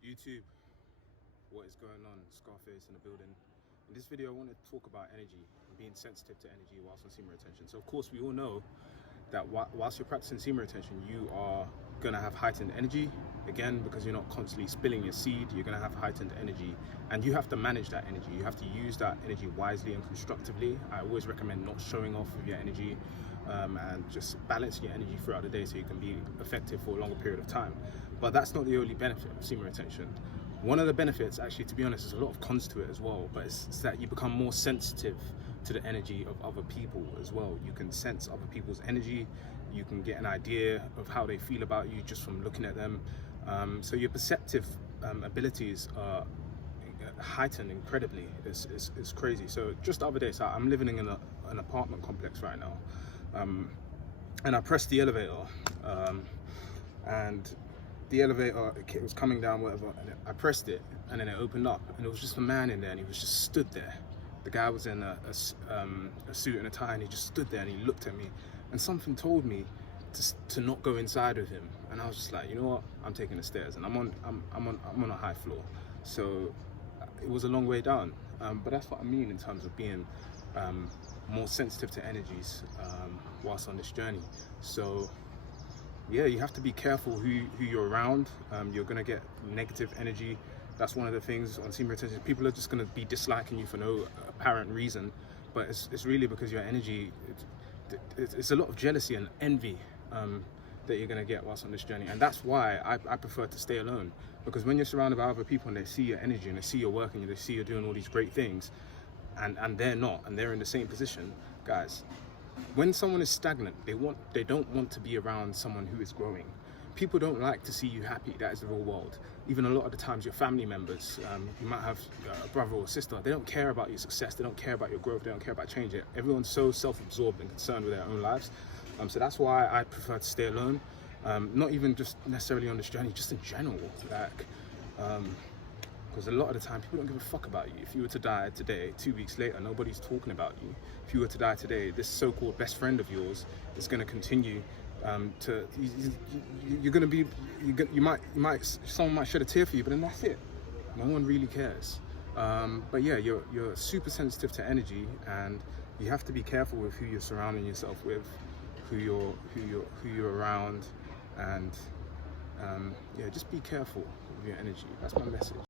YouTube, what is going on? Scarface in the building. In this video I want to talk about energy and being sensitive to energy whilst on semen retention. So of course we all know that whilst you're practicing semen retention, you are going to have heightened energy, again because you're not constantly spilling your seed. You're going to have heightened energy and you have to manage that energy. You have to use that energy wisely and constructively. I always recommend not showing off with your energy, and just balancing your energy throughout the day so you can be effective for a longer period of time. But that's not the only benefit of semen retention. One of the benefits, actually, to be honest, there's a lot of cons to it as well, but it's that you become more sensitive to the energy of other people as well. You can sense other people's energy, you can get an idea of how they feel about you just from looking at them. So your perceptive abilities are heightened incredibly. It's crazy. So just the other day, so I'm living in an apartment complex right now, and I pressed the elevator, and the elevator, it was coming down, whatever, and I pressed it, and then it opened up, and there was just a man in there, and he was just stood there. The guy was in a suit and a tie, and he just stood there, and he looked at me, and something told me to not go inside with him, and I was just like, you know what, I'm taking the stairs, and I'm on a high floor, so it was a long way down, but that's what I mean in terms of being more sensitive to energies whilst on this journey. So yeah, you have to be careful who you're around. You're gonna get negative energy. That's one of the things on semen retention. People are just gonna be disliking you for no apparent reason, but it's really because your energy, it's a lot of jealousy and envy that you're gonna get whilst on this journey. And that's why I prefer to stay alone, because when you're surrounded by other people and they see your energy and they see your work and they see you're doing all these great things, and they're not, and they're in the same position, guys, when someone is stagnant, they don't want to be around someone who is growing. People don't like to see you happy. That is the real world. Even a lot of the times your family members, you might have a brother or sister, they don't care about your success, they don't care about your growth, they don't care about change. Everyone's so self-absorbed and concerned with their own lives. So that's why I prefer to stay alone. Not even just necessarily on this journey, just in general. Because a lot of the time people don't give a fuck about you. If you were to die today, 2 weeks later, nobody's talking about you. If you were to die today, this so-called best friend of yours is going to continue you're going to be, someone might shed a tear for you, but then that's it. No one really cares. But yeah, you're super sensitive to energy, and you have to be careful with who you're surrounding yourself with, who you're around, and yeah, just be careful with your energy. That's my message.